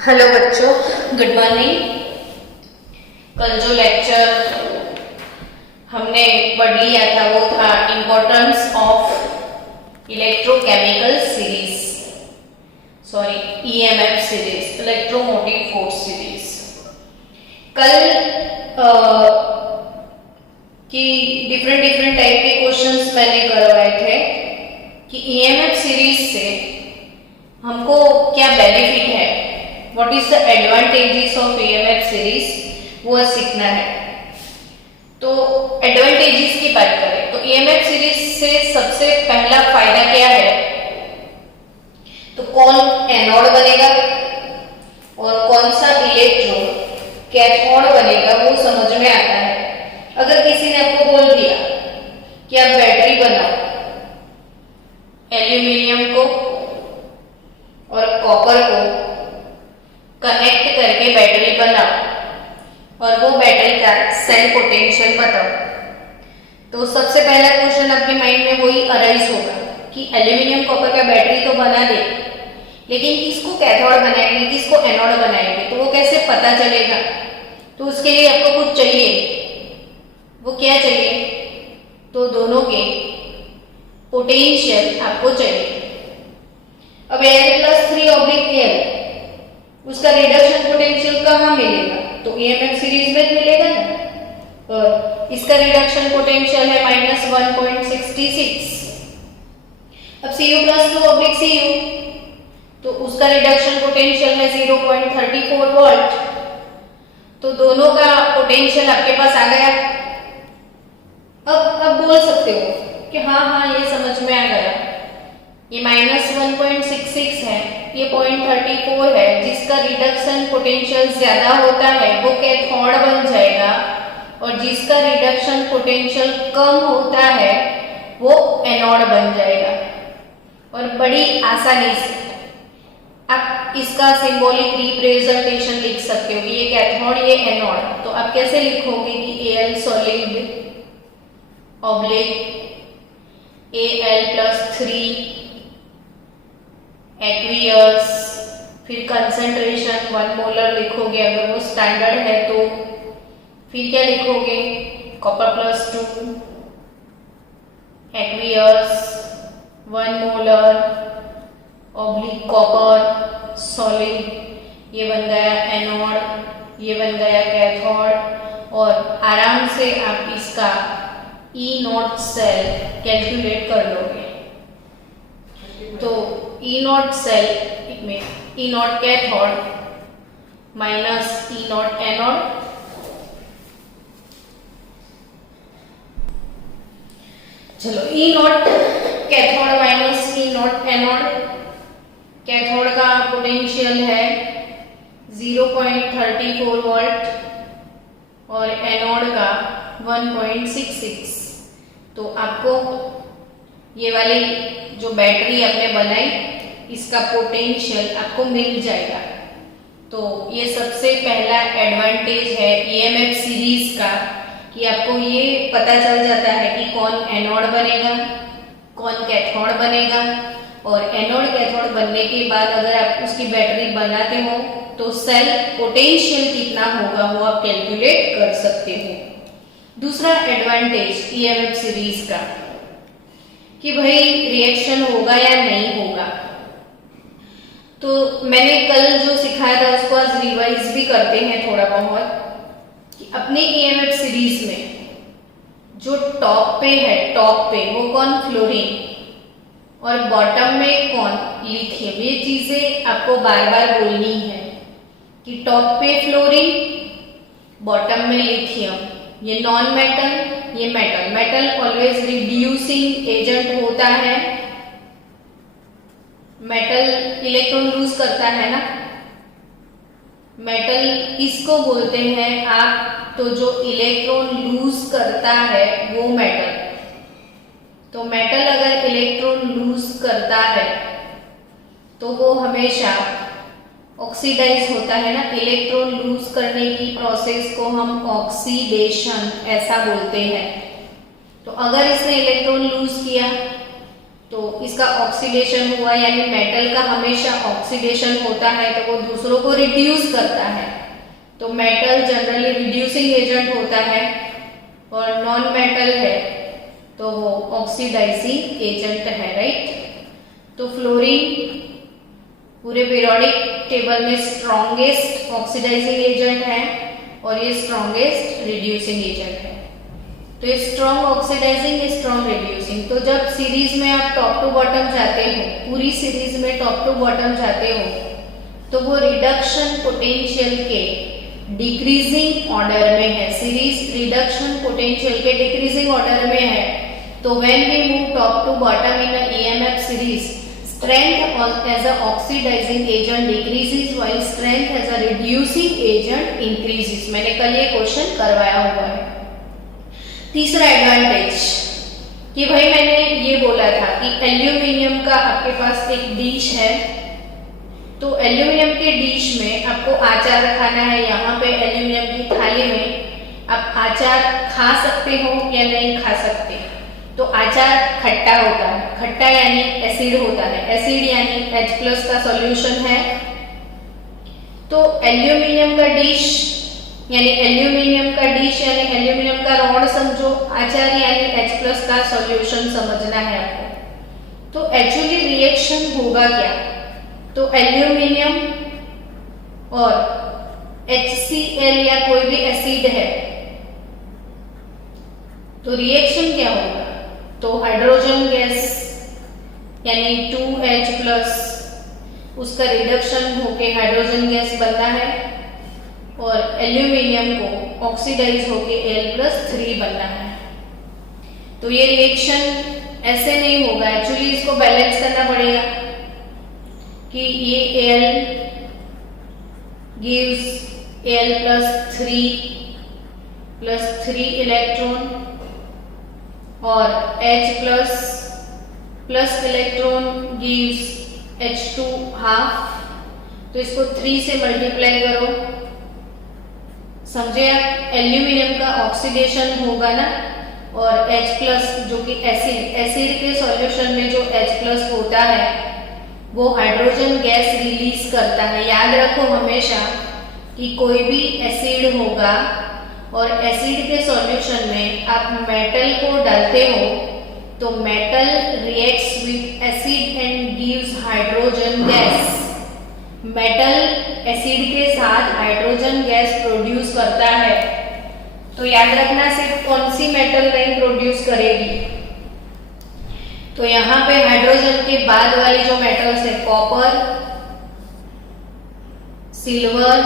Hello बच्चों, good morning. कल जो लेक्चर हमने पढ़ लिया था वो था importance of electrochemical series, EMF series, electromotive force series. कल की डिफरेंट टाइप के क्वेश्चंस मैंने करवाए थे कि ईएमएफ सीरीज से हमको क्या बेनिफिट है, what is the advantages of EMF series, वो सीखना है। तो एडवांटेजेस की बात करें तो ईएमएफ सीरीज से सबसे पहला फायदा क्या है, तो कौन एनोड बनेगा और कौन सा इलेक्ट्रोन कैथोड बनेगा वो समझ में आता है। अगर किसी ने आपको बोल दिया कि आप बैटरी बनाओ, एल्यूमिनियम को और कॉपर को कनेक्ट करके बैटरी बनाओ और वो बैटरी का सेल पोटेंशियल बताओ, तो सबसे पहला क्वेश्चन आपके माइंड में वही अराइज होगा कि एल्यूमिनियम कॉपर का बैटरी तो बना दे, लेकिन किसको कैथोड बनाएंगे, किसको एनोड बनाएंगे, तो वो कैसे पता चलेगा। तो उसके लिए आपको कुछ चाहिए, वो क्या चाहिए, तो दोनों के पोटेंशियल आपको चाहिए। अब Al+3/Al उसका रिडक्शन पोटेंशियल कहाँ मिलेगा, तो ईएमएफ सीरीज में मिलेगा ना, और इसका रिडक्शन पोटेंशियल है -1.66। अब Cu+2/Cu तो उसका रिडक्शन पोटेंशियल है 0.34 वोल्ट। तो दोनों का पोटेंशियल आपके पास आ गया। अब बोल सकते हो कि हाँ ये समझ में आ गया, ये -1.66 है, ये 0.34 है, जिसका रिडक्शन पोटेंशियल ज्यादा होता है वो कैथोड बन जाएगा और जिसका रिडक्शन पोटेंशियल कम होता है वो एनोड बन जाएगा। और बड़ी आसानी से आप इसका सिंबॉलिक रिप्रेजेंटेशन लिख सकते हो कि ये कैथोड ये एनोड। तो आप कैसे लिखोगे कि Al solid oblique Al+3 aqueous, फिर कंसंट्रेशन 1 मोलर लिखोगे अगर वो स्टैंडर्ड है तो, फिर क्या लिखोगे कॉपर+2 aqueous 1 molar oblique copper solid, ये बन गया एनोड, ये बन गया कैथोड। और आराम से आप इसका E0 सेल कैलकुलेट कर लोगे। तो E0 सेल में E0 cathode minus E0 anode, चलो E0 cathode minus E0 anode, cathode का पोटेंशियल है 0.34 वोल्ट और एनोड का 1.66। तो आपको ये वाली जो बैटरी आपने बनाई इसका पोटेंशियल आपको मिल जाएगा। तो ये सबसे पहला एडवांटेज है ईएमएफ सीरीज का कि आपको ये पता चल जाता है कि कौन एनोड बनेगा, कौन कैथोड बनेगा, और एनोड कैथोड बनने के बाद अगर आप उसकी बैटरी बनाते हो तो सेल पोटेंशियल कितना होगा वो आप कैलकुलेट कर सकते हो। दूसरा एडवांटेज ईएमएफ सीरीज का कि भाई रिएक्शन होगा या नहीं होगा। तो मैंने कल जो सिखाया था उसको आज रिवाइज भी करते हैं थोड़ा बहुत कि अपने ईएमएफ सीरीज में जो टॉप पे है, टॉप पे वो कौन फ्लोरीन और बॉटम में कौन लिथियम। ये चीजें आपको बार बार बोलनी है कि टॉप पे फ्लोरीन, बॉटम में लिथियम, ये नॉन मेटल, ये metal. Metal always reducing agent होता है, मेटल इलेक्ट्रॉन लूज करता है ना। मेटल किसको बोलते हैं आप, तो जो इलेक्ट्रॉन लूज करता है वो मेटल। तो मेटल अगर इलेक्ट्रॉन लूज करता है तो वो हमेशा ऑक्सीडाइज होता है ना। इलेक्ट्रॉन लूज करने की प्रोसेस को हम ऑक्सीडेशन ऐसा बोलते हैं। तो अगर इसने इलेक्ट्रॉन लूज किया तो इसका ऑक्सीडेशन हुआ, यानी मेटल का हमेशा ऑक्सीडेशन होता है तो वो दूसरों को रिड्यूस करता है। तो मेटल जनरली रिड्यूसिंग एजेंट होता है और नॉन मेटल है तो वो ऑक्सीडाइजिंग एजेंट है, राइट। तो फ्लोरीन पूरे पीरियोडिक टेबल में स्ट्रॉन्गेस्ट ऑक्सीडाइजिंग एजेंट है और ये स्ट्रॉन्गेस्ट रिड्यूसिंग एजेंट है। तो ये स्ट्रॉन्ग ऑक्सीडाइजिंग, स्ट्रॉन्ग रिड्यूसिंग। तो जब सीरीज में आप टॉप टू बॉटम जाते हो, पूरी सीरीज में टॉप टू बॉटम जाते हो, तो वो रिडक्शन पोटेंशियल के डिक्रीजिंग ऑर्डर में है। सीरीज रिडक्शन पोटेंशियल के डिक्रीजिंग ऑर्डर में है। तो when we move top to bottom in a EMF series, strength as a oxidizing agent decreases while strength as a reducing agent increases। मैंने कल ये क्वेश्चन करवाया हुआ है। तीसरा एडवांटेज कि भाई मैंने ये बोला था कि एल्यूमिनियम का आपके पास एक डिश है, तो एल्यूमिनियम के डिश में आपको आचार खाना है। यहाँ पे एल्यूमिनियम की थाली में आप आचार खा सकते हो या नहीं खा सकते। तो आचार खट्टा होता है, खट्टा यानी एसिड होता है, एसिड यानी H+ का सॉल्यूशन है। तो एल्यूमिनियम का डिश यानी एल्यूमिनियम का रॉड समझो, आचार यानी H+ का सॉल्यूशन समझना है आपको। तो एक्चुअली रिएक्शन होगा क्या, तो एल्यूमिनियम और HCl या कोई भी एसिड है तो रिएक्शन क्या होगा, तो हाइड्रोजन गैस यानी 2H+ उसका रिडक्शन होके हाइड्रोजन गैस बनता है और एल्यूमिनियम को ऑक्सीडाइज होके Al+3 बनना है। तो ये रिएक्शन ऐसे नहीं होगा, एक्चुअली इसको बैलेंस करना पड़ेगा कि ये Al gives Al+3 इलेक्ट्रॉन और H+ electron gives H2 half. तो इसको 3 से मल्टीप्लाई करो, समझे आप। एल्यूमिनियम का ऑक्सीडेशन होगा ना, और H+ जो कि एसिड के सॉल्यूशन में जो H+ होता है वो हाइड्रोजन गैस रिलीज करता है। याद रखो हमेशा कि कोई भी एसिड होगा और एसिड के सॉल्यूशन में आप मेटल को डालते हो तो metal reacts with acid and gives hydrogen gas. Metal acid के साथ हाइड्रोजन गैस प्रोड्यूस करता है। तो याद रखना सिर्फ कौन सी मेटल नहीं प्रोड्यूस करेगी, तो यहाँ पे हाइड्रोजन के बाद वाली जो मेटल्स है कॉपर, सिल्वर,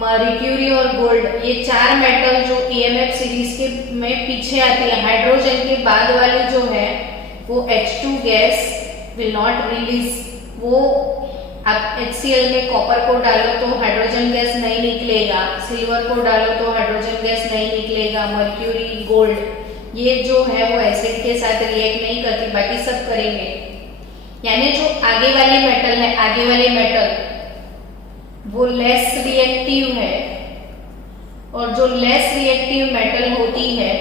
मर्क्यूरी और गोल्ड, ये 4 मेटल जो ईएमएफ सीरीज के में पीछे आती है, हाइड्रोजन के बाद वाली जो है वो H2 gas will not release. वो आप HCl में कॉपर को डालो तो हाइड्रोजन गैस नहीं निकलेगा, सिल्वर को डालो तो हाइड्रोजन गैस नहीं निकलेगा, मर्क्यूरी, गोल्ड ये जो है वो एसिड के साथ रिएक्ट नहीं करती, बाकी सब करेंगे। यानी जो आगे वाली मेटल है, आगे वाली मेटल वो लेस रिएक्टिव है और जो लेस रिएक्टिव मेटल होती है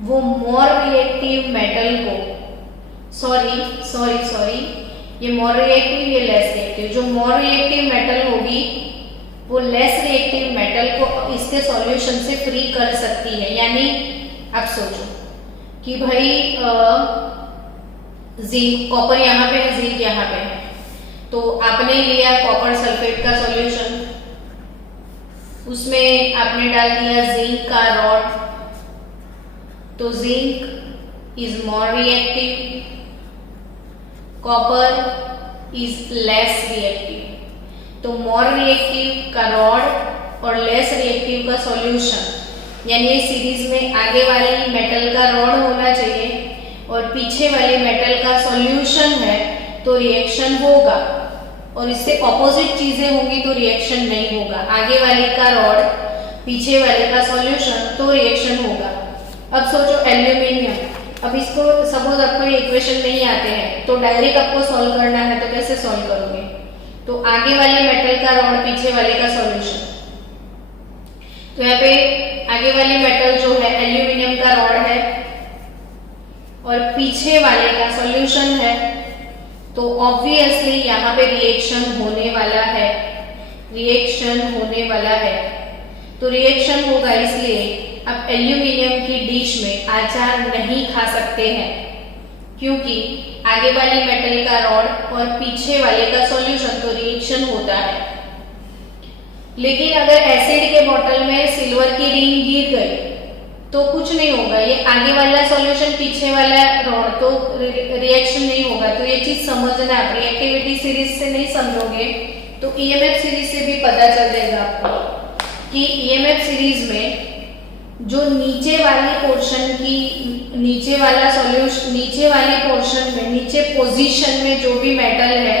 वो मोर रिएक्टिव मेटल को, सॉरी ये मोर रिएक्टिव, ये लेस रिएक्टिव, जो मोर रिएक्टिव मेटल होगी वो लेस रिएक्टिव मेटल को इसके सॉल्यूशन से फ्री कर सकती है। यानी आप सोचो कि भाई जिंक, कॉपर यहाँ पे है, जिंक यहाँ पे है, तो आपने लिया कॉपर सल्फेट का सॉल्यूशन, उसमें आपने डाल दिया जिंक का रॉड, तो zinc is more reactive, copper is less reactive. तो मोर रिएक्टिव का रॉड और लेस रिएक्टिव का सॉल्यूशन, यानी ये सीरीज में आगे वाली मेटल का रॉड होना चाहिए और पीछे वाले मेटल का सॉल्यूशन है तो रिएक्शन होगा, और इससे ऑपोजिट चीजें होंगी तो रिएक्शन नहीं होगा। आगे वाले का रॉड, पीछे वाले का सॉल्यूशन तो रिएक्शन होगा। अब सोचो एल्यूमिनियम, अब इसको सपोज आपको ये इक्वेशन नहीं आते हैं तो डायरेक्ट आपको सॉल्व करना है, तो कैसे सॉल्व करोगे, तो आगे वाले मेटल का रॉड, पीछे वाले का सॉल्यूशन। तो यहाँ पे आगे वाली मेटल जो है एल्यूमिनियम का रॉड है और पीछे वाले का सॉल्यूशन है, तो ऑब्वियसली यहाँ पे रिएक्शन होने वाला है, रिएक्शन होने वाला है। तो रिएक्शन होगा, इसलिए आप एल्यूमिनियम की डिश में अचार नहीं खा सकते हैं, क्योंकि आगे वाली मेटल का रॉड और पीछे वाले का सॉल्यूशन, तो रिएक्शन होता है। लेकिन अगर एसिड के बोतल में सिल्वर की रिंग गिर गई तो कुछ नहीं होगा, ये आगे वाला सॉल्यूशन पीछे वाला रॉड, तो रिएक्शन नहीं होगा। तो ये चीज समझना, आप रिएक्टिविटी सीरीज से नहीं समझोगे तो ईएमएफ सीरीज से भी पता चल जाएगा आपको कि ईएमएफ सीरीज में जो नीचे वाले पोर्शन की, नीचे वाला सॉल्यूशन, नीचे वाले पोर्शन में, नीचे पोजीशन में जो भी मेटल है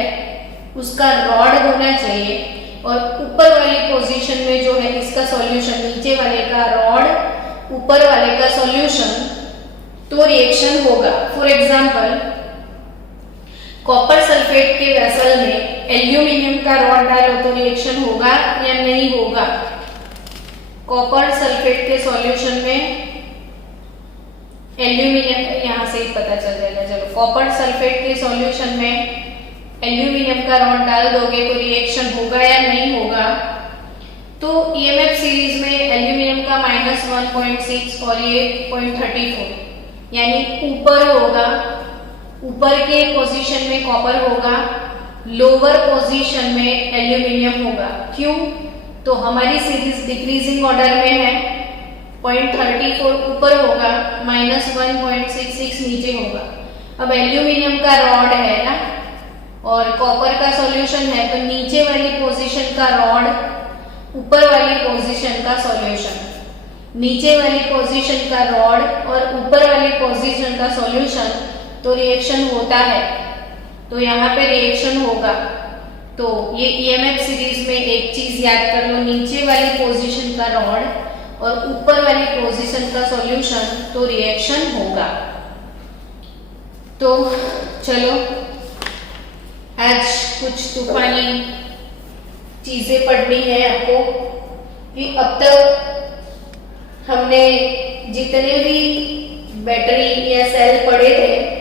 उसका रॉड होना चाहिए, और ऊपर वाली पोजीशन में जो है इसका सॉल्यूशन, नीचे वाले का रॉड, ऊपर वाले का सॉल्यूशन, तो रिएक्शन होगा। फॉर एग्जांपल, कॉपर सल्फेट के वेसल में एल्यूमिनियम का रॉड डालो तो रिएक्शन होगा या नहीं होगा? कॉपर सल्फेट के सॉल्यूशन में एल्यूमिनियम, यहां से ही पता चल जाएगा। चलो, कॉपर सल्फेट के सॉल्यूशन में एल्यूमिनियम का रॉड डाल दोगे तो रिएक्शन होगा या नहीं होगा? तो ईएमएफ सीरीज में एल्यूमिनियम का -1.6 और ये 0.34, यानी ऊपर होगा, ऊपर के पोजीशन में कॉपर होगा, लोअर पोजीशन में एल्यूमिनियम होगा। क्यों? तो हमारी सीरीज डिक्रीजिंग ऑर्डर में है, 0.34 ऊपर होगा, -1.66 नीचे होगा। अब एल्यूमिनियम का रॉड है ना, और कॉपर का सॉल्यूशन है, तो नीचे वाली पोजीशन का रॉड, ऊपर वाली पोजीशन का सॉल्यूशन, नीचे वाली पोजीशन का रॉड और ऊपर वाली पोजीशन का सॉल्यूशन, तो रिएक्शन होता है। तो यहाँ पे रिएक्शन होगा। तो ये ईएमएफ सीरीज में एक चीज याद कर लो, नीचे वाली पोजीशन का रॉड और ऊपर वाली पोजीशन का सॉल्यूशन, तो रिएक्शन होगा। तो चलो, आज कुछ तूफानी चीजें पढ़नी है आपको कि अब तक हमने जितने भी बैटरी या सेल पढ़े थे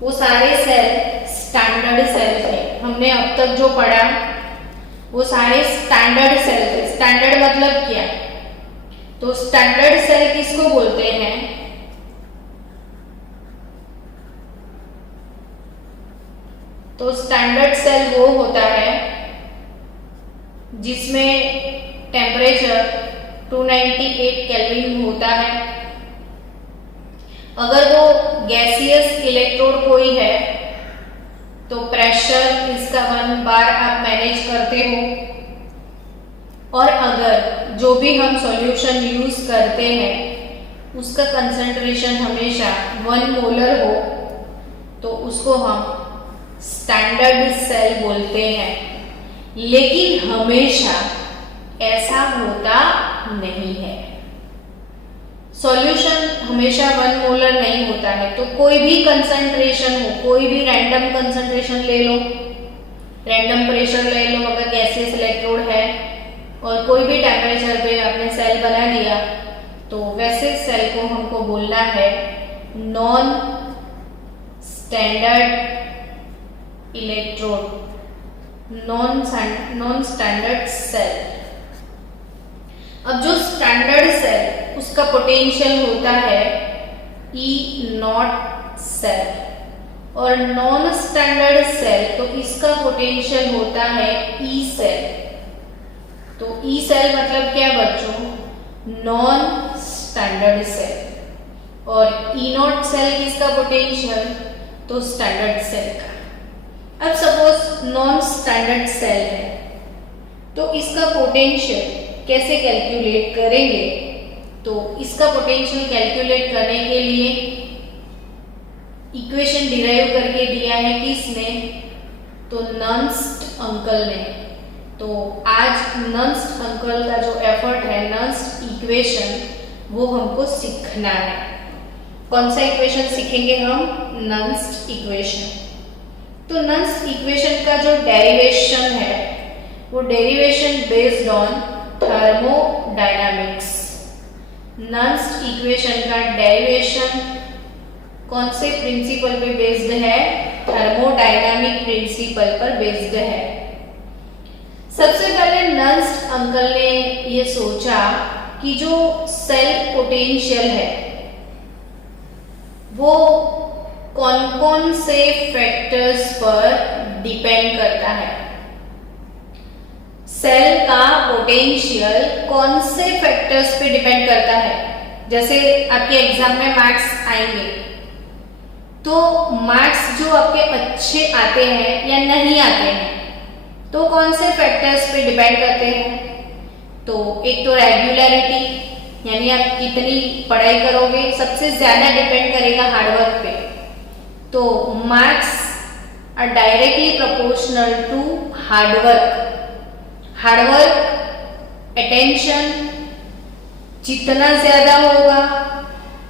वो सारे सेल स्टैंडर्ड सेल थे। हमने अब तक जो पढ़ा वो सारे स्टैंडर्ड सेल थे। स्टैंडर्ड मतलब क्या? तो स्टैंडर्ड सेल किसको बोलते हैं? तो स्टैंडर्ड सेल वो होता है जिसमें टेम्परेचर 298 केल्विन होता है। अगर वो गैसियस इलेक्ट्रोड कोई है तो प्रेशर इसका 1 बार आप मैनेज करते हो, और अगर जो भी हम सॉल्यूशन यूज करते हैं उसका कंसंट्रेशन हमेशा 1 मोलर हो तो उसको हम स्टैंडर्ड सेल बोलते हैं। लेकिन हमेशा ऐसा होता नहीं है, सॉल्यूशन हमेशा 1 मोलर नहीं होता है। तो कोई भी कंसंट्रेशन हो, कोई भी रैंडम कंसंट्रेशन ले लो, रैंडम प्रेशर ले लो, अगर गैसियस इलेक्ट्रोड है और कोई भी टेम्परेचर पे आपने सेल बना दिया, तो वैसे सेल को हमको बोलना है non standard electrode, non standard cell. अब जो स्टैंडर्ड सेल, उसका पोटेंशियल होता है E0 सेल, और नॉन स्टैंडर्ड सेल तो इसका पोटेंशियल होता है E सेल। तो E सेल मतलब क्या बच्चों? Non standard cell. और E0 सेल किसका पोटेंशियल? तो स्टैंडर्ड सेल का। अब सपोज नॉन स्टैंडर्ड सेल है तो इसका पोटेंशियल कैसे कैलकुलेट करेंगे? तो इसका पोटेंशियल कैलकुलेट करने के लिए इक्वेशन डिराइव करके दिया है किसने? तो नर्स्ट अंकल ने। तो आज नर्स्ट अंकल का जो एफर्ट है, नर्स्ट इक्वेशन, वो हमको सीखना है। कौन सा इक्वेशन सीखेंगे हम? Nernst equation. तो नर्स्ट इक्वेशन का जो डेरिवेशन है वो derivation based on thermodynamics. Nernst equation का डेरिवेशन कौन से प्रिंसिपल पे बेस्ड है? थर्मोडायनामिक प्रिंसिपल पर बेस्ड है। सबसे पहले नर्स्ट अंकल ने ये सोचा कि जो सेल पोटेंशियल है वो कौन कौन से फैक्टर्स पर डिपेंड करता है। सेल का पोटेंशियल कौन से फैक्टर्स पे डिपेंड करता है? जैसे आपके एग्जाम में मार्क्स आएंगे तो मार्क्स जो आपके अच्छे आते हैं या नहीं आते हैं तो कौन से फैक्टर्स पे डिपेंड करते हैं? तो एक तो रेगुलरिटी, यानी आप कितनी पढ़ाई करोगे, सबसे ज्यादा डिपेंड करेगा हार्डवर्क पे। तो marks are directly proportional to hard work. Hard work, attention जितना ज्यादा होगा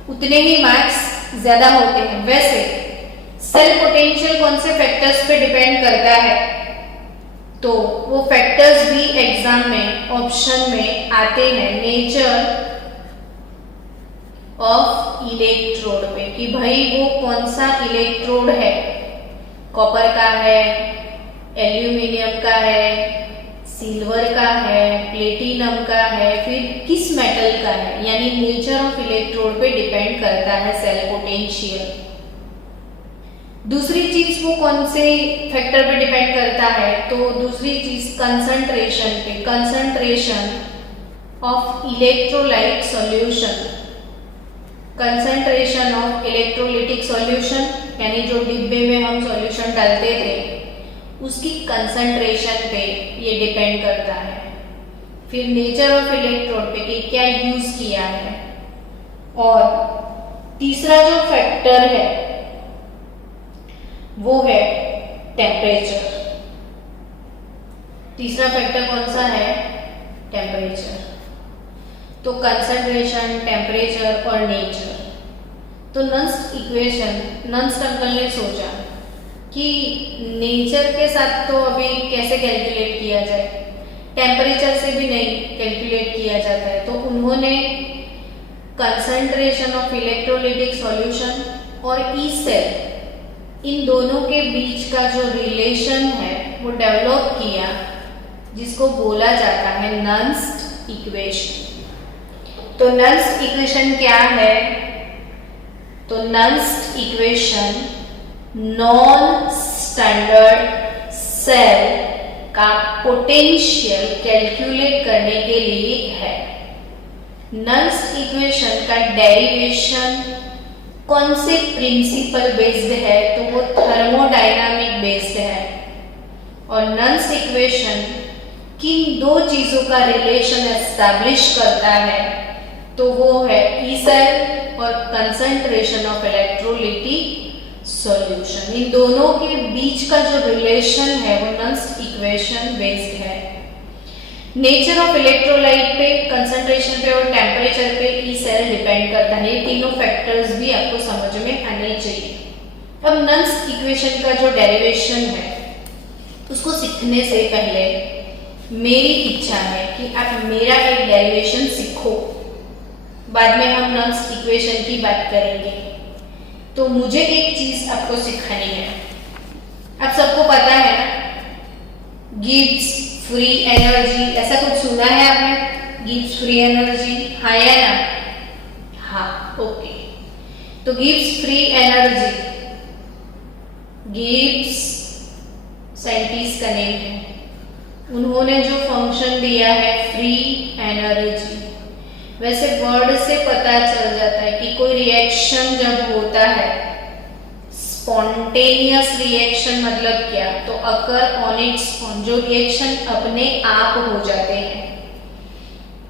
उतने ही मार्क्स ज्यादा होते हैं। वैसे सेल पोटेंशियल कौन से फैक्टर्स पे डिपेंड करता है? तो वो फैक्टर्स भी एग्जाम में ऑप्शन में आते हैं नेचर ऑफ इलेक्ट्रोड पे, कि भाई वो कौन सा इलेक्ट्रोड है, कॉपर का है, एल्यूमिनियम का है, सिल्वर का है, प्लेटिनम का है, फिर किस मेटल का है, यानी नेचर ऑफ इलेक्ट्रोड पे डिपेंड करता है सेल पोटेंशियल। दूसरी चीज वो कौन से फैक्टर पे डिपेंड करता है? तो दूसरी चीज कंसंट्रेशन पे, concentration of electrolyte solution, concentration of electrolytic solution, यानी जो डिब्बे में हम सॉल्यूशन डालते थे उसकी कंसंट्रेशन पे ये डिपेंड करता है। फिर नेचर ऑफ इलेक्ट्रोड पे कि क्या यूज किया है। और तीसरा जो फैक्टर है वो है टेम्परेचर। तीसरा फैक्टर कौन सा है? टेम्परेचर। तो कंसंट्रेशन, टेम्परेचर और नेचर। तो नर्स्ट इक्वेशन, नर्स्ट अंकल ने सोचा कि नेचर के साथ तो अभी कैसे कैलकुलेट किया जाए, टेम्परेचर से भी नहीं कैलकुलेट किया जाता है। तो उन्होंने कंसंट्रेशन ऑफ इलेक्ट्रोलिटिक सॉल्यूशन और ई सेल, इन दोनों के बीच का जो रिलेशन है वो डेवलप किया, जिसको बोला जाता है नर्स्ट इक्वेशन। तो नर्स्ट इक्वेशन क्या है? तो Nernst equation non standard cell का पोटेंशियल कैलकुलेट करने के लिए है। नर्स्ट इक्वेशन का डेरिवेशन कौन से प्रिंसिपल बेस्ड है? तो वो थर्मोडायनामिक बेस्ड है। और नर्स्ट इक्वेशन किन दो चीजों का रिलेशन एस्टैब्लिश करता है? तो वो है ई सेल और कंसंट्रेशन ऑफ इलेक्ट्रोलिटिक सॉल्यूशन। इन दोनों के बीच का जो रिलेशन है वो नर्स्ट इक्वेशन बेस्ड है। नेचर ऑफ इलेक्ट्रोलाइट पे, कंसंट्रेशन पे और टेम्परेचर पे ई सेल डिपेंड करता है। ये तीनों फैक्टर्स भी आपको समझ में आने चाहिए। अब नर्स्ट इक्वेशन का जो डेरिवेशन है उसको सीखने से पहले मेरी इच्छा है कि आप मेरा एक डेरिवेशन सीखो, बाद में हम नर्स्ट इक्वेशन की बात करेंगे। तो मुझे एक चीज आपको सिखानी है। आप सबको पता है ना, गिब्स फ्री एनर्जी, ऐसा कुछ सुना है आपने? गिब्स फ्री एनर्जी, हाँ या ना? हाँ, ओके। तो Gibbs free energy, Gibbs scientist का नेम है, उन्होंने जो फंक्शन दिया है फ्री एनर्जी। वैसे वर्ड से पता चल जाता है कि कोई रिएक्शन जब होता है, स्पॉन्टेनियस रिएक्शन मतलब क्या? तो अकर ऑन इट्स ओन, जो रिएक्शन अपने आप हो जाते हैं,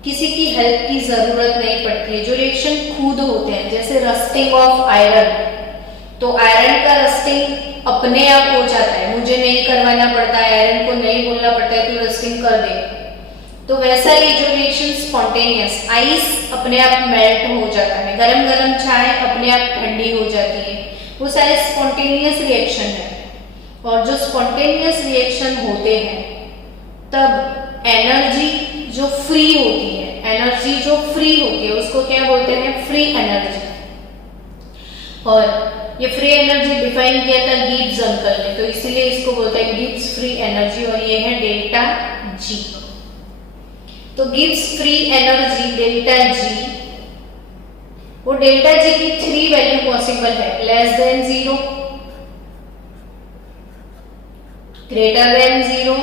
किसी की हेल्प की जरूरत नहीं पड़ती है, जो रिएक्शन खुद होते हैं। जैसे रस्टिंग ऑफ आयरन, तो आयरन का रस्टिंग अपने आप हो जाता है, मुझे नहीं करवाना पड़ता, आयरन को नहीं बोलना पड़ता है तो रस्टिंग कर दे। तो वैसा ही जो रिएक्शन स्पॉन्टेनियस, आइस अपने आप मेल्ट हो जाता है, गरम गरम चाय अपने आप ठंडी हो जाती है, वो सारे स्पॉन्टेनियस रिएक्शन है। और जो स्पॉन्टेनियस रिएक्शन होते हैं तब एनर्जी जो फ्री होती है, उसको क्या बोलते हैं? Free energy. और ये फ्री एनर्जी डिफाइन किया था गिब्स अंकल ने, तो इसीलिए इसको बोलते हैं गिब्स फ्री एनर्जी, और ये है डेल्टा जी। तो Gibbs free energy delta G, वो डेल्टा जी की 3 वैल्यू पॉसिबल है, less than 0, greater than 0,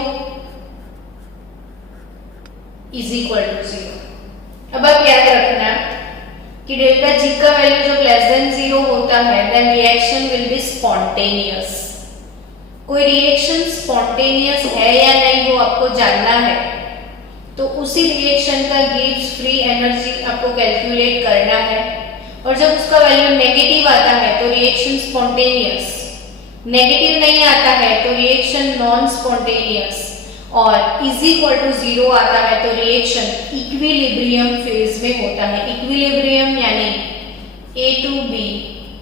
is equal to 0। अब आप याद रखना कि डेल्टा जी का वैल्यू जब लेस देन 0 होता है, then reaction will be spontaneous. कोई रिएक्शन स्पॉन्टेनियस है या नहीं वो आपको जानना है, तो उसी रिएक्शन का गिब्स फ्री एनर्जी आपको कैलकुलेट करना है, और जब उसका वैल्यू नेगेटिव आता है तो रिएक्शन स्पॉन्टेनियस, नेगेटिव नहीं आता है तो रिएक्शन नॉन स्पॉन्टेनियस, और इज इक्वल टू 0 आता है तो रिएक्शन इक्विलिब्रियम फेज में होता है। इक्विलिब्रियम यानी A to B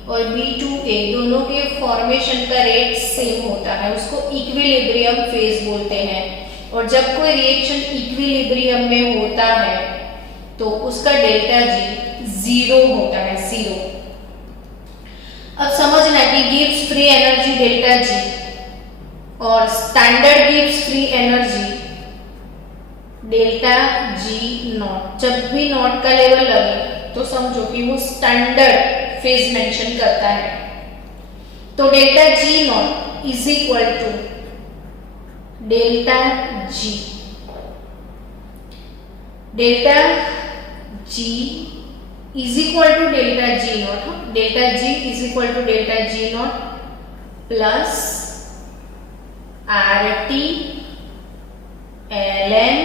और B to A दोनों के फॉर्मेशन का रेट सेम होता है, उसको इक्विलिब्रियम फेज बोलते हैं। और जब कोई रिएक्शन इक्विलिब्रियम में होता है तो उसका डेल्टा जी 0 होता है, 0। अब समझना कि Gibbs free energy delta G और standard Gibbs free energy delta G naught, जब भी नॉट का लेवल लगे तो समझो कि वो स्टैंडर्ड फेज मेंशन करता है। तो delta G not is equal to delta G, delta G is equal to delta G not, delta G is equal to delta G not plus RT ln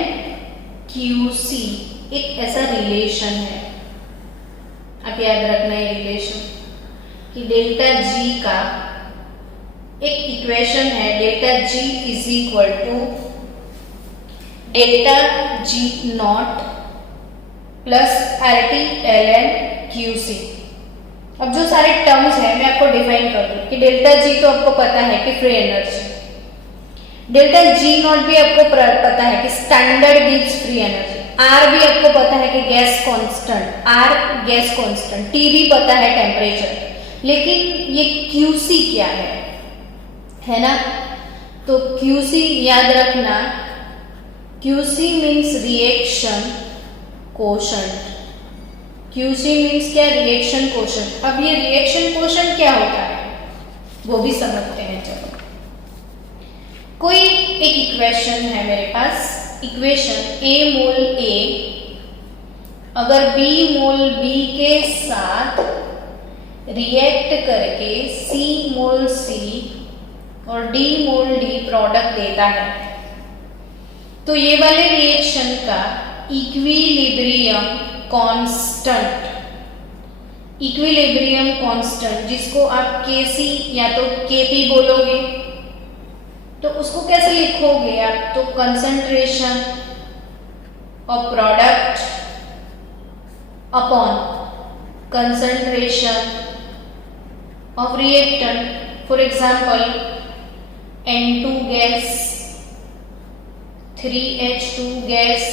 QC, एक ऐसा relation है, आप याद रखना है रिलेशन कि डेल्टा जी का एक इक्वेशन है, delta G is equal to delta G not plus RT ln QC। अब जो सारे टर्म्स हैं मैं आपको डिफाइन कर दूं कि डेल्टा जी तो आपको पता है कि free energy, delta G not भी आपको पता है कि standard Gibbs free energy, R भी आपको पता है कि gas constant, R gas constant, T भी पता है टेम्परेचर, लेकिन ये क्यूसी क्या है ना? तो क्यूसी याद रखना, QC means reaction quotient, QC means क्या? Reaction quotient. अब ये रिएक्शन कोशेंट क्या होता है वो भी समझते हैं। चलो, कोई एक इक्वेशन है मेरे पास, इक्वेशन A मोल A अगर B मोल B के साथ रिएक्ट करके C मोल C और D मोल D प्रोडक्ट देता है, तो ये वाले रिएक्शन का इक्विलिब्रियम कांस्टेंट, इक्विलिब्रियम कांस्टेंट जिसको आप Kc या तो Kp बोलोगे, तो उसको कैसे लिखोगे आप? तो concentration of product upon concentration of reactant. For example N2 gas 3H2 gas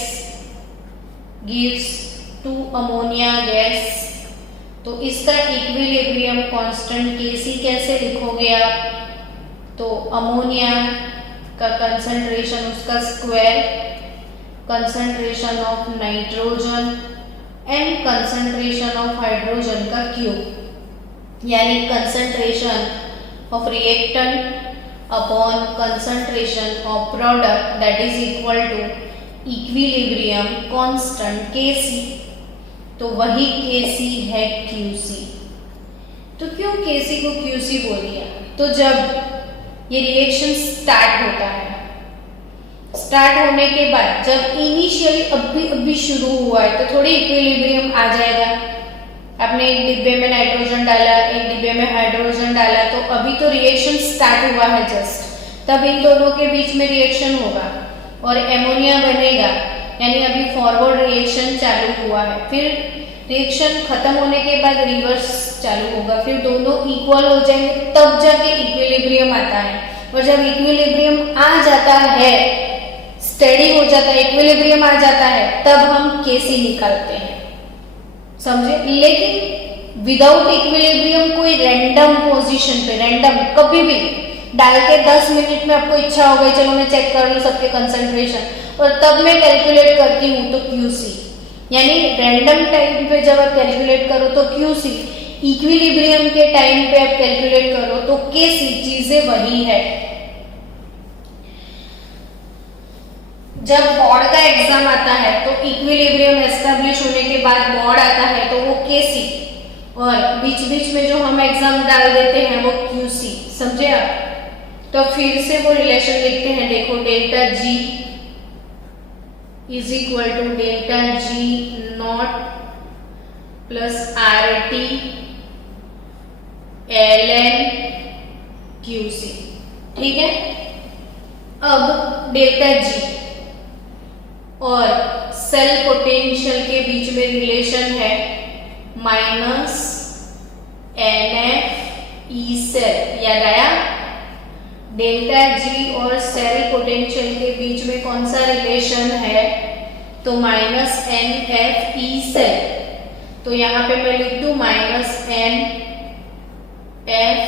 gives 2 ammonia gas, तो इसका इक्विलिब्रियम कांस्टेंट Kc कैसे लिखोगे आप? तो अमोनिया का कंसंट्रेशन उसका square, concentration of nitrogen and concentration of hydrogen का क्यूब, यानी concentration of reactant upon concentration of product that is equal to equilibrium constant Kc। तो वही Kc है Qc। तो क्यों Kc को Qc बोल दिया? तो जब ये रिएक्शन स्टार्ट होता है, स्टार्ट होने के बाद जब इनिशियली अभी शुरू हुआ है तो थोड़ी इक्विलिब्रियम आ जाएगा। आपने एक डिब्बे में नाइट्रोजन डाला, एक डिब्बे में हाइड्रोजन डाला, तो अभी तो रिएक्शन स्टार्ट हुआ है जस्ट, तब इन दोनों के बीच में रिएक्शन होगा और एमोनिया बनेगा, यानी अभी फॉरवर्ड रिएक्शन चालू हुआ है। फिर रिएक्शन खत्म होने के बाद रिवर्स चालू होगा, फिर दोनों इक्वल हो जाएंगे, तब जाके इक्विलिब्रियम आता है। और जब इक्विलिब्रियम आ जाता है, स्टेडी हो जाता है, इक्विलिब्रियम आ जाता है, तब हम Kc निकालते हैं, समझे? लेकिन विदाउट इक्विलिब्रियम कोई रैंडम पोजीशन पे, रैंडम कभी भी डाल के 10 मिनट में आपको इच्छा हो गई चलो मैं चेक कर लूँ सबके कंसंट्रेशन, और तब मैं कैलकुलेट करती हूँ तो QC, यानी रैंडम टाइम पे जब आप कैलकुलेट करो तो QC, इक्विलिब्रियम के टाइम पे आप कैलकुलेट करो तो KC, चीजें वही है। जब बोर्ड का एग्जाम आता है तो इक्विलिब्रियम एस्टेब्लिश होने के बाद बोर्ड आता है तो वो KC, और बीच बीच में जो हम एग्जाम डाल देते हैं वो QC, समझे आप? तो फिर से वो रिलेशन लिखते हैं, देखो delta G is equal to delta G not plus RT ln QC, ठीक है। अब डेल्टा G और सेल पोटेंशियल के बीच में रिलेशन है माइनस NF E सेल, याद आया? डेल्टा G और सेल पोटेंशियल के बीच में कौन सा रिलेशन है? तो माइनस NF E सेल। तो यहां पे मैं लिख दूं माइनस NF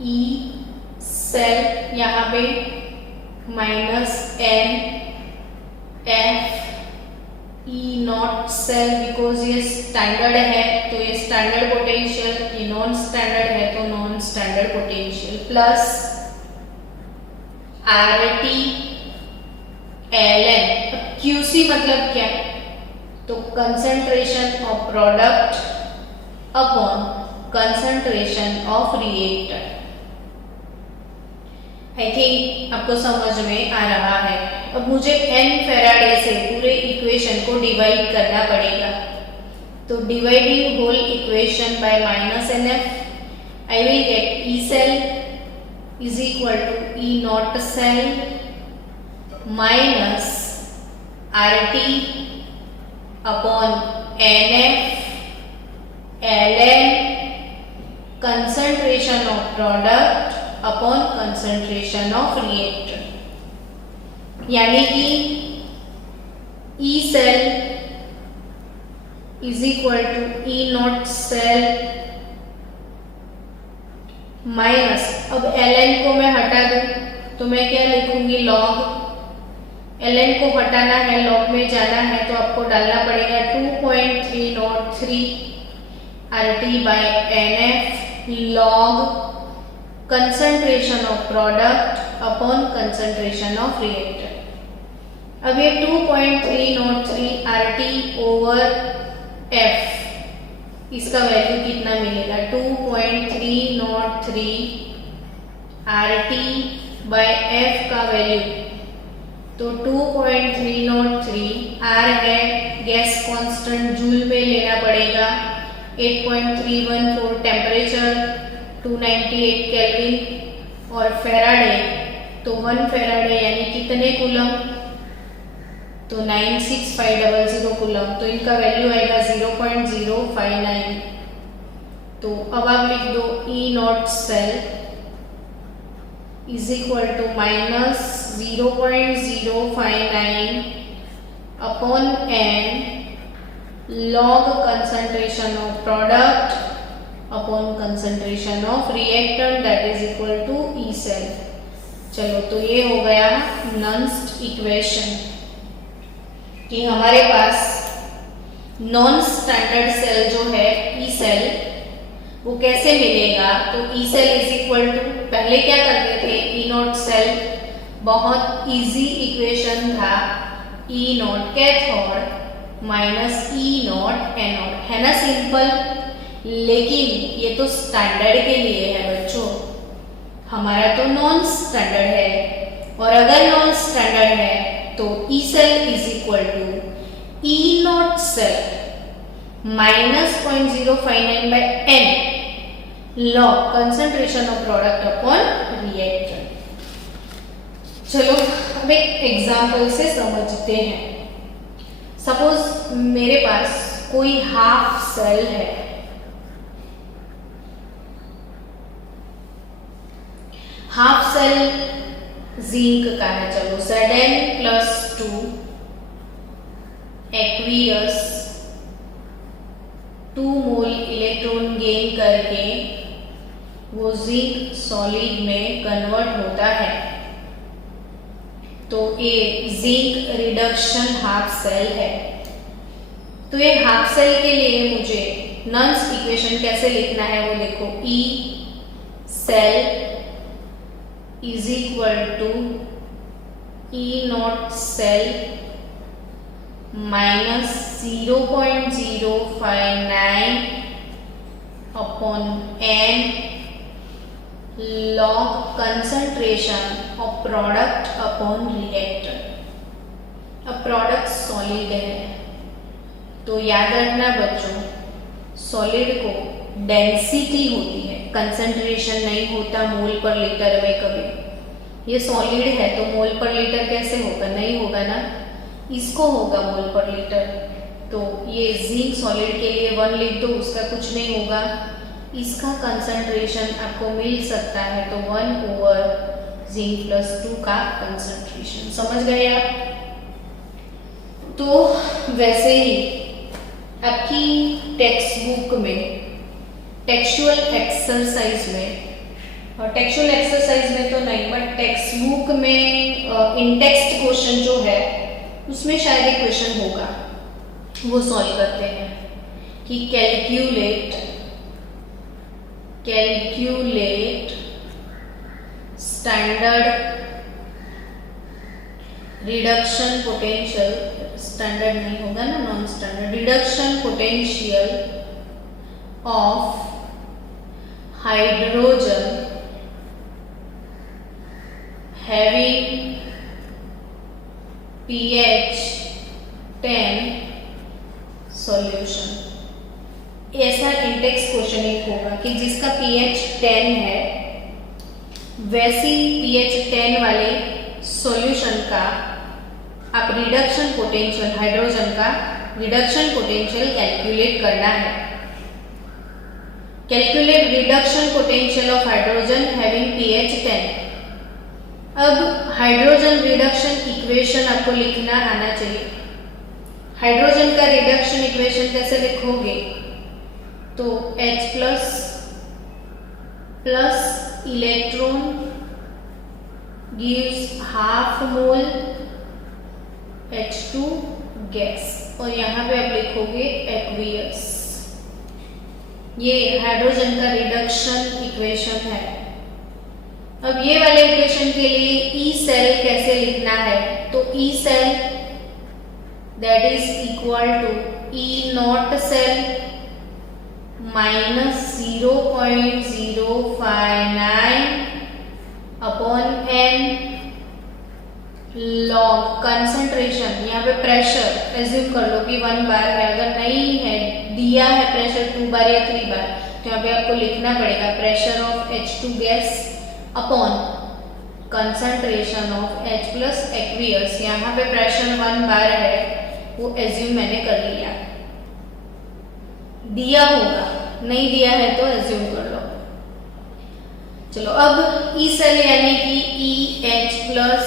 E सेल, यहां पे minus NF E not cell, because ये स्टैंडर्ड है तो ये स्टैंडर्ड पोटेंशियल, ये नॉन स्टैंडर्ड है तो non standard potential, plus RT ln QC मतलब क्या? तो concentration of product upon concentration of reactor. I think आपको समझ में आ रहा है। अब मुझे n फैराडे से पूरे इक्वेशन को डिवाइड करना पड़ेगा, तो dividing whole equation by minus NF, I will get E cell is equal to E naught cell minus RT upon NF ln concentration of product upon concentration of reactor, यानी कि E cell is equal to E naught cell minus, अब ln को मैं हटा दूं तो मैं क्या लिखूंगी? log, ln को हटाना है log में जाना है तो आपको डालना पड़ेगा 2.303 RT by NF log concentration of product upon concentration of reactor। अब ये 2.303 RT over F, इसका वैल्यू कितना मिलेगा? 2.303 RT by F का वैल्यू, तो 2.303 R है गैस कांस्टेंट, जूल में लेना पड़ेगा, 8.314 टेम्परेचर, 298 केल्विन, और फेराडे तो 1 फेराडे यानी कितने कूलम? तो 96500 कूलम, तो इनका वैल्यू आएगा 0.059। तो अब आप लिख दो E not cell is equal to minus 0.059 upon n log concentration of product upon concentration of reactant, that is equal to E cell। चलो, तो ये हो गया नन्स्ट इक्वेशन कि हमारे पास नॉन स्टैंडर्ड सेल जो है ई सेल, वो कैसे मिलेगा? तो E cell is equal to, पहले क्या करते थे, ई नॉट सेल, बहुत इजी इक्वेशन था, E naught cathode minus E naught anode, है ना, सिंपल। लेकिन ये तो स्टैंडर्ड के लिए है बच्चों, हमारा तो नॉन स्टैंडर्ड है, और अगर नॉन स्टैंडर्ड है तो E cell is equal to E not cell minus 0.059 by n log concentration of product upon reactant. चलो अब एक एग्जांपल से समझते हैं। सपोज मेरे पास कोई हाफ सेल है, हाफ सेल जिंक का है, चलो Zn+2 एक्वियस 2 मोल इलेक्ट्रॉन गेन करके वो जिंक सॉलिड में कन्वर्ट होता है। तो ये जिंक रिडक्शन हाफ सेल है। तो ये हाफ सेल के लिए मुझे नॉन्स इक्वेशन कैसे लिखना है वो देखो, E cell is equal to E not cell minus 0.059 upon N log concentration of product upon reactor। अब प्रोडक्ट सॉलिड है तो याद रखना बच्चों, सॉलिड को डेंसिटी होती है, कंसंट्रेशन नहीं होता मोल पर लीटर में कभी। ये सॉलिड है तो मोल पर लीटर कैसे होगा, नहीं होगा ना, इसको होगा मोल पर लीटर। तो ये जिंक सॉलिड के लिए 1 लिख दो, उसका कुछ नहीं होगा। इसका कंसंट्रेशन आपको मिल सकता है तो 1/Zinc+2 का कंसंट्रेशन। समझ गए आप? तो वैसे ही आपकी टेक्स्ट बुक में टेक्सचुअल एक्सरसाइज में, और टेक्सचुअल एक्सरसाइज में तो नहीं बट टेक्स्ट बुक में इन टेक्स्ट क्वेश्चन जो है उसमें शायद एक क्वेश्चन होगा, वो सॉल्व करते हैं कि calculate standard reduction potential, standard नहीं होगा ना, non standard, reduction potential of hydrogen having pH 10 solution. ऐसा इंडेक्स क्वेश्चन एक होगा कि जिसका pH 10 है वैसी pH 10 वाले सॉल्यूशन का आप रिडक्शन पोटेंशियल, हाइड्रोजन का रिडक्शन पोटेंशियल कैलकुलेट करना है। Calculate reduction potential of hydrogen having pH 10। अब हाइड्रोजन रिडक्शन इक्वेशन आपको लिखना आना चाहिए। हाइड्रोजन का रिडक्शन इक्वेशन कैसे लिखोगे, तो H plus electron gives half mole H2 gas, और यहाँ पे आप लिखोगे एक्वियस। ये हाइड्रोजन का रिडक्शन इक्वेशन है। अब ये वाले इक्वेशन के लिए ई सेल कैसे लिखना है, तो E cell that is equal to E not cell minus 0.059 upon N log concentration. यहाँ पे प्रेशर एज्यूम कर लो कि 1 बार है, अगर नहीं है दिया है प्रेशर 2 बार या 3 बार तो यहाँ पे आपको लिखना पड़ेगा pressure of H2 gas upon concentration of H plus aqueous. यहाँ पे प्रेशर 1 बार है वो एज्यूम मैंने कर लिया, दिया होगा, नहीं दिया है तो एज्यूम कर लो। चलो अब ई सेल यानी कि EH plus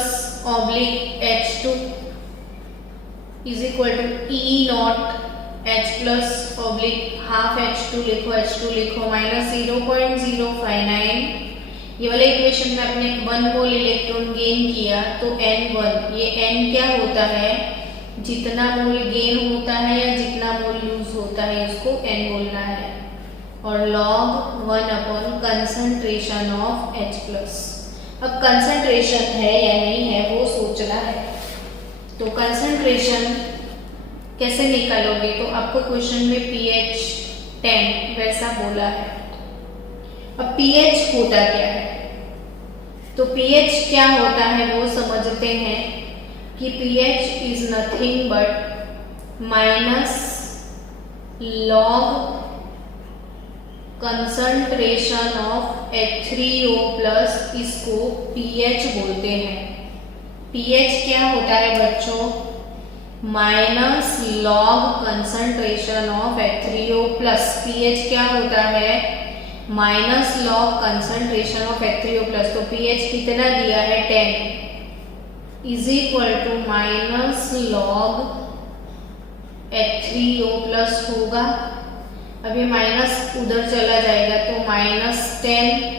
oblique H2 is equal to E not H plus oblique half H2 लिखो, H2 लिखो माइनस 0.059। ये वाले इक्वेशन में आपने 1 मोल इलेक्ट्रॉन गेन किया तो N1, ये N क्या होता है, जितना मोल गेन होता है या जितना मोल लूज होता है उसको N बोलना है, और log 1 upon concentration of H plus. अब कंसंट्रेशन है या नहीं है वो सोचना है, तो कंसंट्रेशन कैसे निकालोगे, तो आपको क्वेश्चन में pH 10 वैसा बोला है। अब pH होता क्या है, तो pH क्या होता है वो समझते हैं कि pH इज nothing but minus log concentration of H3O plus, इसको pH बोलते हैं। pH क्या होता है बच्चों, minus log concentration of H3O plus. pH क्या होता है, minus log concentration of H3O plus. तो pH कितना दिया है 10 is equal to minus log H3O plus होगा। अब ये माइनस उधर चला जाएगा तो -10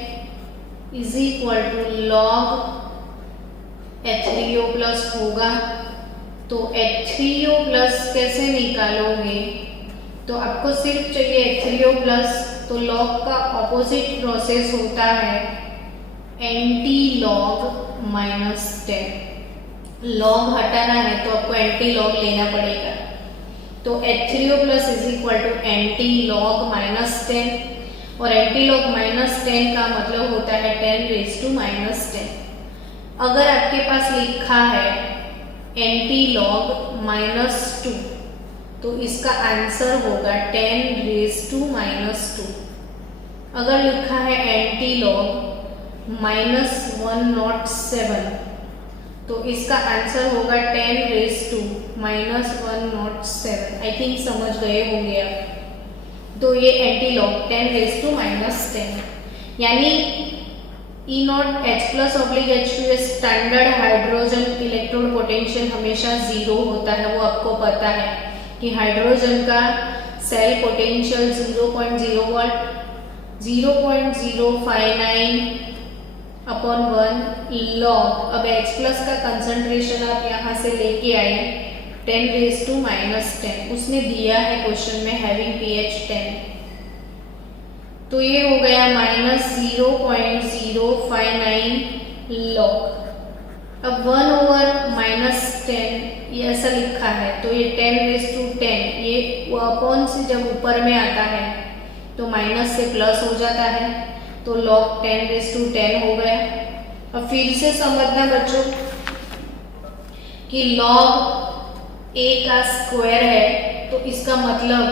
is equal to log H3O plus होगा। तो H3O प्लस कैसे निकालोगे? तो आपको सिर्फ चाहिए H3O प्लस, तो log का ऑपोजिट प्रोसेस होता है एंटी लॉग -10। log हटाना है तो आपको एंटी लॉग लेना पड़ेगा। तो H3O plus is equal to anti log -10, और एंटी लॉग -10 का मतलब होता है 10⁻⁻10। अगर आपके पास लिखा है एंटी लॉग -2 तो इसका आंसर होगा 10⁻²। अगर लिखा है एंटी लॉग -107 तो इसका आंसर होगा 10⁻⁻107। आई थिंक समझ गए होंगे आप। तो ये एंटी लॉग 10⁻⁻10, यानी E0H+/H2 standard hydrogen electrode potential हमेशा 0 होता है। वो आपको पता है कि हाइड्रोजन का सेल पोटेंशियल 0.0 वोल्ट 0.059/1 लॉग। अब H+ का कंसंट्रेशन आप यहाँ से लेके आए 10⁻⁻10, उसने दिया है क्वेश्चन में हैविंग pH 10। तो ये हो गया -0.059 लॉग। अब 1/-10 ये ऐसा लिखा है तो ये 10⁻10, ये अपॉन से जब ऊपर में आता है तो माइनस से प्लस हो जाता है, तो log 10⁻10 हो गया। अब फिर से समझना बच्चों कि log a का स्क्वायर है तो इसका मतलब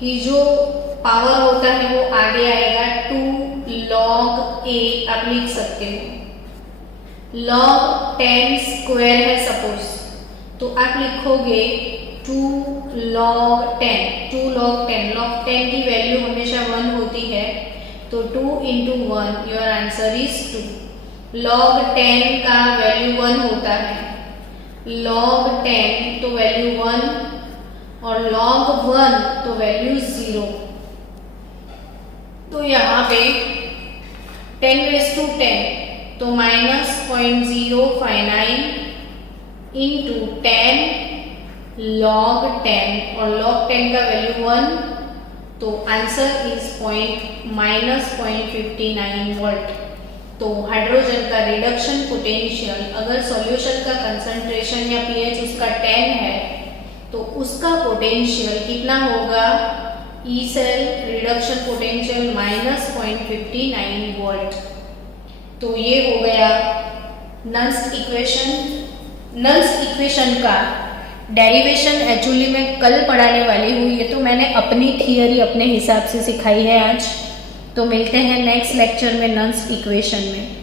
कि जो पावर होता है वो आगे आएगा 2 log a, आप लिख सकते हो। log 10 स्क्वायर है सपोज, तो आप लिखोगे 2 log 10। log 10 की वैल्यू हमेशा 1 होती है, तो 2 × 1 योर आंसर इज 2। log 10 का वैल्यू 1 होता है, log 10 तो वैल्यू 1 और log 1 तो वैल्यू 0। तो यहाँ पे 10⁻10 तो -0.059 × 10 log 10 और log 10 का वैल्यू 1, तो आंसर इज -0.59 वोल्ट। तो हाइड्रोजन का रिडक्शन पोटेंशियल अगर सॉल्यूशन का कंसंट्रेशन या pH उसका 10 है तो उसका पोटेंशियल कितना होगा? E cell reduction potential -0.59 volt. तो ये हो गया नल्स इक्वेशन का डेरिवेशन एक्चुअली मैं कल पढ़ाने वाली हूँ। ये तो मैंने अपनी थियरी अपने हिसाब से सिखाई है आज। तो मिलते हैं नेक्स्ट लेक्चर में नल्स इक्वेशन में।